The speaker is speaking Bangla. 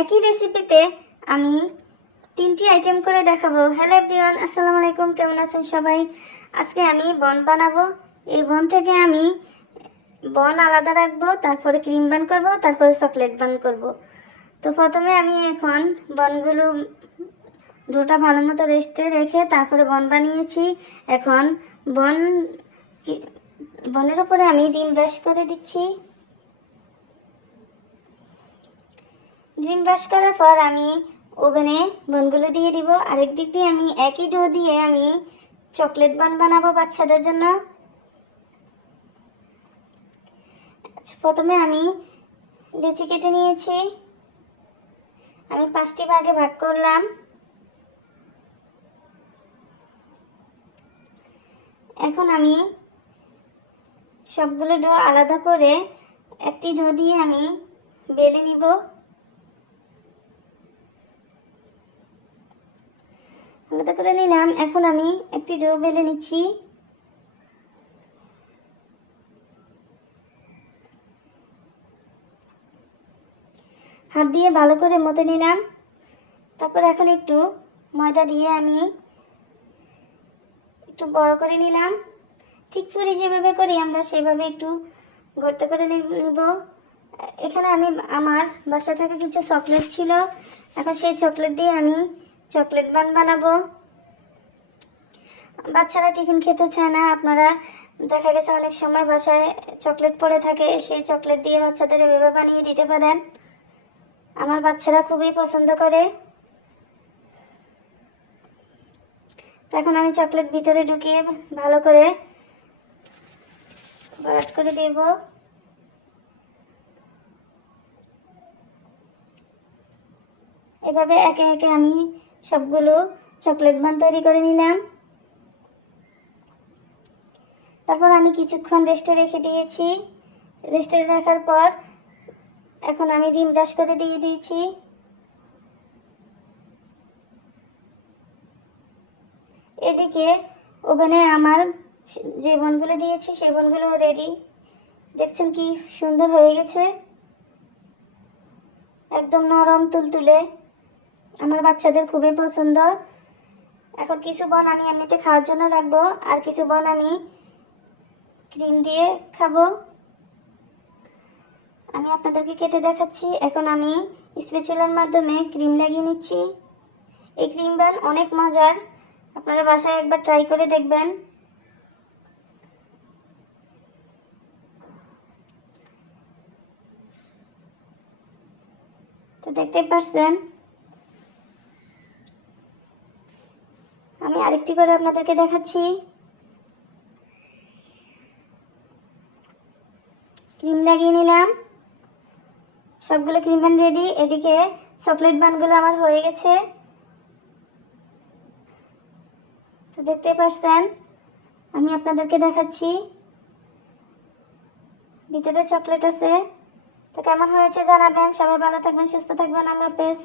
একই রেসিপিতে আমি তিনটি আইটেম করে দেখাবো। হ্যালো এভরিওয়ান আসসালামু আলাইকুম, কেমন আছেন সবাই? আজকে আমি বন বানাবো। এই বন থেকে আমি বন আলাদা রাখব, তারপরে ক্রিম বান করব, তারপরে চকলেট বান করব। তো প্রথমে আমি এখন বনগুলো দুটা ভালো মতো রেস্টে রেখে তারপরে বন বানিয়েছি। এখন বন বনের উপরে আমি ডিম ব্রাশ করে দিচ্ছি। ডিম ব্রাশ করার পর আমি ওভেনে বনগুলো দিয়ে দিব। আরেক দিক দিয়ে আমি একই ডো দিয়ে আমি চকলেট বান বানাবো বাচ্চাদের জন্য। প্রথমে আমি লিচি কেটে নিয়েছি। আমি পাঁচটি ভাগে ভাগ করলাম। এখন আমি সবগুলো ডো আলাদা করে একটি ডো দিয়ে আমি বেলে নিব। আলাদা করে নিলাম। এখন আমি একটি ডো বেলে নিচ্ছি। হাত দিয়ে ভালো করে মতে নিলাম। তারপর এখন একটু ময়দা দিয়ে আমি একটু বড় করে নিলাম। ঠিক পুরি যেভাবে করি আমরা সেভাবে একটু গর্ত করে নিব। এখানে আমি আমার বাসা থেকে কিছু চকলেট ছিল। এখন সেই চকলেট দিয়ে আমি চকলেট বান বানাবো। বাচ্চারা টিফিন খেতে চায় না, আপনারা দেখা গেছে অনেক সময় বাসায় চকলেট পড়ে থাকে, সেই চকলেট দিয়ে বাচ্চাদের এভাবে বানিয়ে দিতে পারেন। আমার বাচ্চারা খুবই পছন্দ করে। এখন আমি চকলেট ভিতরে ঢুকিয়ে ভালো করে ভরাট করে দেব। এভাবে একে একে আমি সবগুলো চকলেট বান তৈরি করে নিলাম। তারপর আমি কিছুক্ষণ রেস্টে রেখে দিয়েছি। রেস্টে রাখার পর এখন আমি ডিম ব্রাশ করে দিয়ে দিয়েছি। এদিকে ওভেনে আমার যে বনগুলো দিয়েছি সেই বনগুলো রেডি দেখছেন কি সুন্দর হয়ে গেছে। একদম নরম তুলতুলে। আমার বাচ্চাদের খুবই পছন্দ। এখন কিছু বন আমি এমনিতে খাওয়ার জন্য রাখব, আর কিছু বন আমি ক্রিম দিয়ে খাব। আমি আপনাদেরকে কেটে দেখাচ্ছি, এখন আমি স্পেচুলার মাধ্যমে ক্রিম লাগিয়ে নিচ্ছি। এই ক্রিম বান অনেক মজার, আপনারা বাসায় একবার ট্রাই করে দেখবেন। তো দেখতেই পারছেন আরেকটি করে আপনাদেরকে দেখাচ্ছি। ক্রিম লাগিয়ে নিলাম। সবগুলো ক্রিম বান রেডি। এদিকে চকলেট বানগুলো আমার হয়ে গেছে। তো দেখতেই পারছেন, আমি আপনাদেরকে দেখাচ্ছি। ভিতরে চকলেট আছে। তো কেমন হয়েছে জানাবেন। সবাই ভালো থাকবেন, সুস্থ থাকবেন। আল্লাহ হাফেজ।